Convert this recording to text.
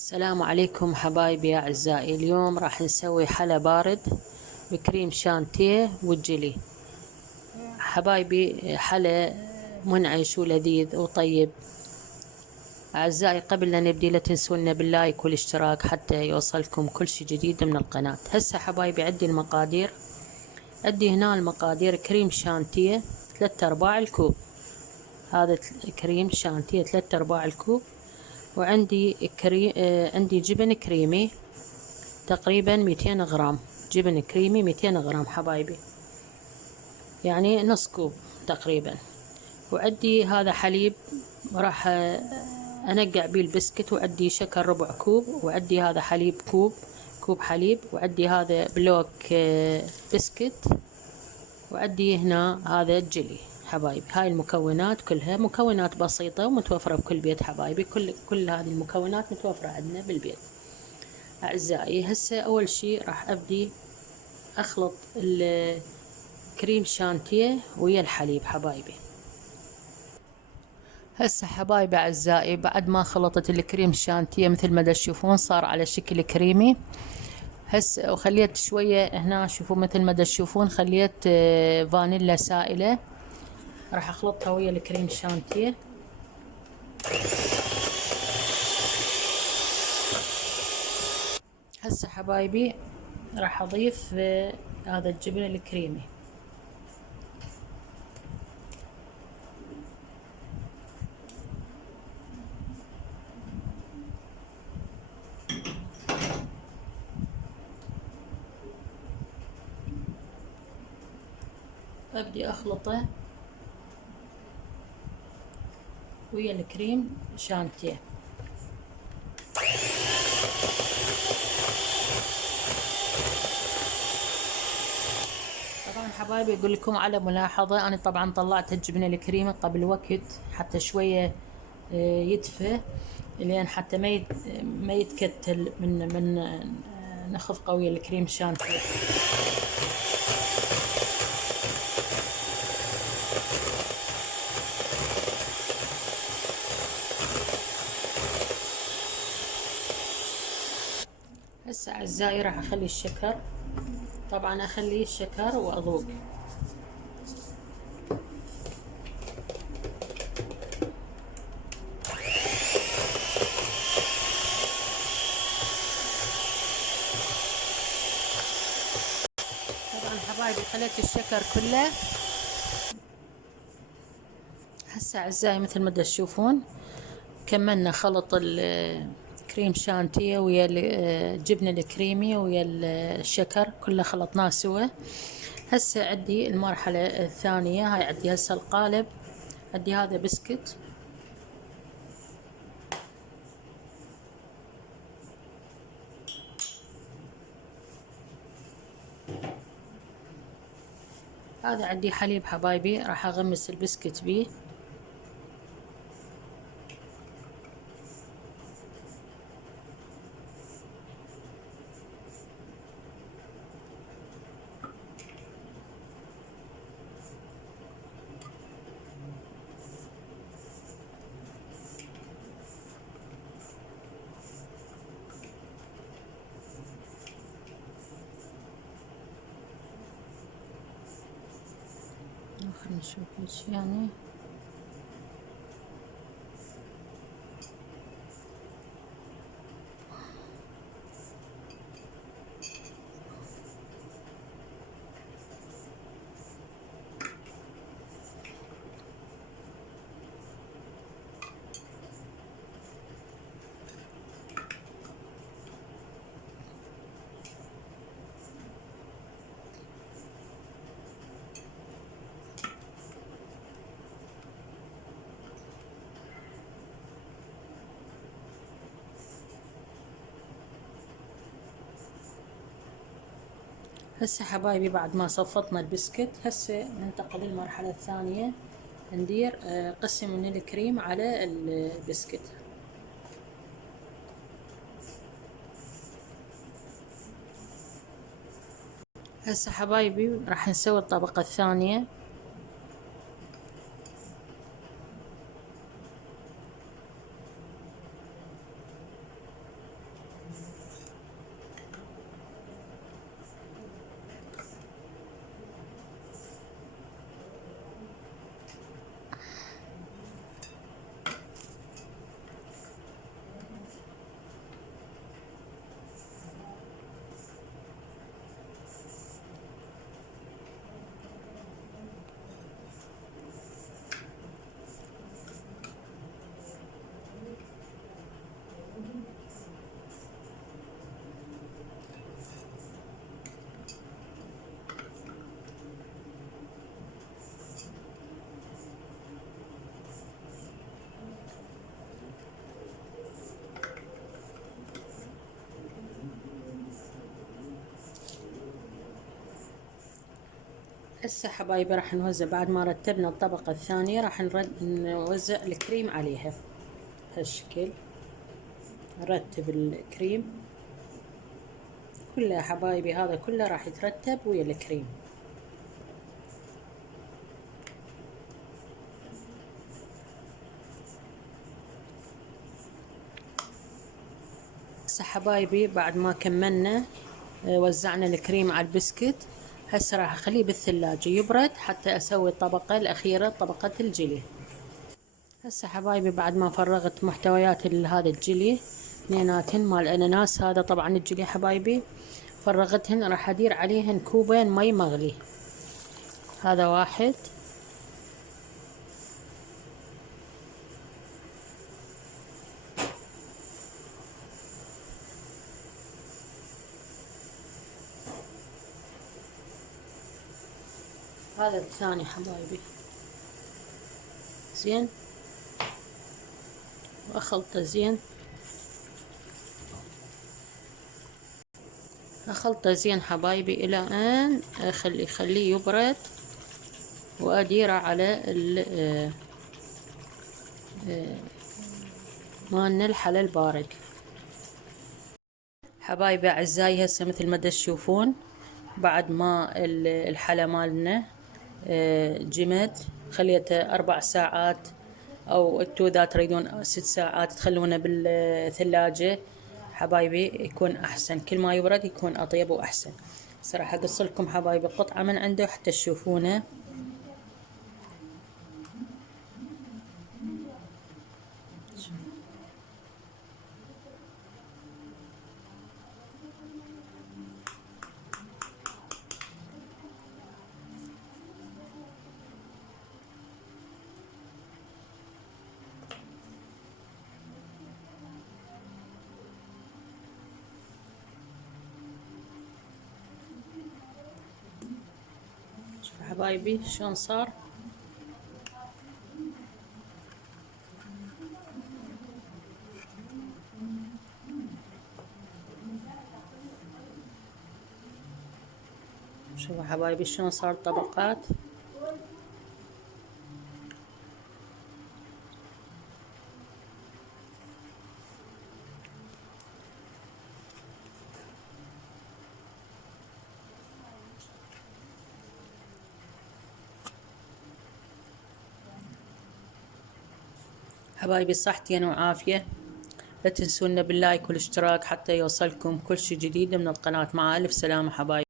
السلام عليكم حبايبي يا أعزائي. اليوم راح نسوي حلا بارد بكريم شانتيه والجيلي. حبايبي حلا منعش ولذيذ وطيب. أعزائي قبل لا نبدي لا تنسونا باللايك والاشتراك حتى يوصلكم كل شي جديد من القناة. هسه حبايبي عندي المقادير. عندي هنا المقادير: كريم شانتيه 3/4 الكوب، هذا كريم شانتيه 3/4 الكوب. وعندي عندي جبن كريمي تقريبا 200 غرام، جبن كريمي 200 غرام حبايبي، يعني نص كوب تقريبا. وعندي هذا حليب راح انقع بيه البسكت، وعندي شكر ربع كوب، وعندي هذا حليب كوب حليب، وعندي هذا بلوك بسكت، وعندي هنا هذا الجلي حبايبي. هاي المكونات كلها مكونات بسيطة ومتوفرة بكل بيت حبايبي. كل هذه المكونات متوفرة عندنا بالبيت. أعزائي هسه أول شي راح أبدي أخلط الكريم شانتيه ويا الحليب حبايبي. هسه حبايبي أعزائي بعد ما خلطت الكريم شانتيه مثل ما تشوفون صار على شكل كريمي. هسه وخليت شوية هنا، شوفوا مثل ما تشوفون خليت فانيلا سائلة، راح أخلطها ويا الكريم شانتيه. هسه حبايبي راح أضيف هذا الجبن الكريمي. أبدي أخلطه ويا الكريم شانتيه. طبعا حبايبي اقول لكم على ملاحظة، انا طبعا طلعت الجبنة الكريمة قبل وقت حتى شوية يدفى، لين حتى ما يتكتل من نخف قوية الكريم شانتيه. هسه اعزائي راح اخلي الشكر، طبعا اخلي الشكر واذوق. طبعا حبايبي خليت الشكر كله. هسه اعزائي مثل ما تشوفون كملنا خلط الكريم شانتيه ويا الجبنة الكريمي ويا الشكر كله خلطناه سوا. هسه عندي المرحلة الثانية. هاي عندي هسه القالب، عندي هذا بسكت، هذا عندي حليب حبايبي راح اغمس البسكت بيه. خلينا نشوف ايش يعني. هسه حبايبي بعد ما صفطنا البسكت هسه ننتقل للمرحلة الثانية، ندير قسم من الكريم على البسكت. هسه حبايبي راح نسوي الطبقة الثانية. هسه حبايبي راح نوزع بعد ما رتبنا الطبقة الثانية، راح نوزع الكريم عليها هالشكل. نرتب الكريم كله يا حبايبي، هذا كله راح يترتب ويا الكريم. هسه حبايبي بعد ما كملنا وزعنا الكريم على البسكت، هسه راح اخليه بالثلاجة يبرد حتى اسوي الطبقة الاخيرة، طبقة الجيلي. هسه حبايبي بعد ما فرغت محتويات هذا الجيلي اثنيناتن مال الاناناس، هذا طبعا الجيلي حبايبي فرغتهن، راح ادير عليهن كوبين مي مغلي. هذا واحد، هذا الثاني حبايبي. زين، واخلطه زين، اخلطه زين حبايبي الى ان خليه يبرد، واديره على مالنا الحلى البارد. حبايبي اعزائي هسه مثل ما تشوفون بعد ما الحلى مالنا جمد، خليته 4 ساعات، او انتو اذا تريدون 6 ساعات تخلونه بالثلاجة حبايبي يكون احسن، كل ما يبرد يكون اطيب واحسن. صراحة اقص لكم حبايبي قطعة من عنده حتى تشوفونه. شوفوا حبايبي شلون صار. شوفوا حبايبي شلون صار طبقات. حبايبي صحتين وعافية، لا تنسونا باللايك والاشتراك حتى يوصلكم كل شي جديد من القناة. مع ألف سلامة حبايبي.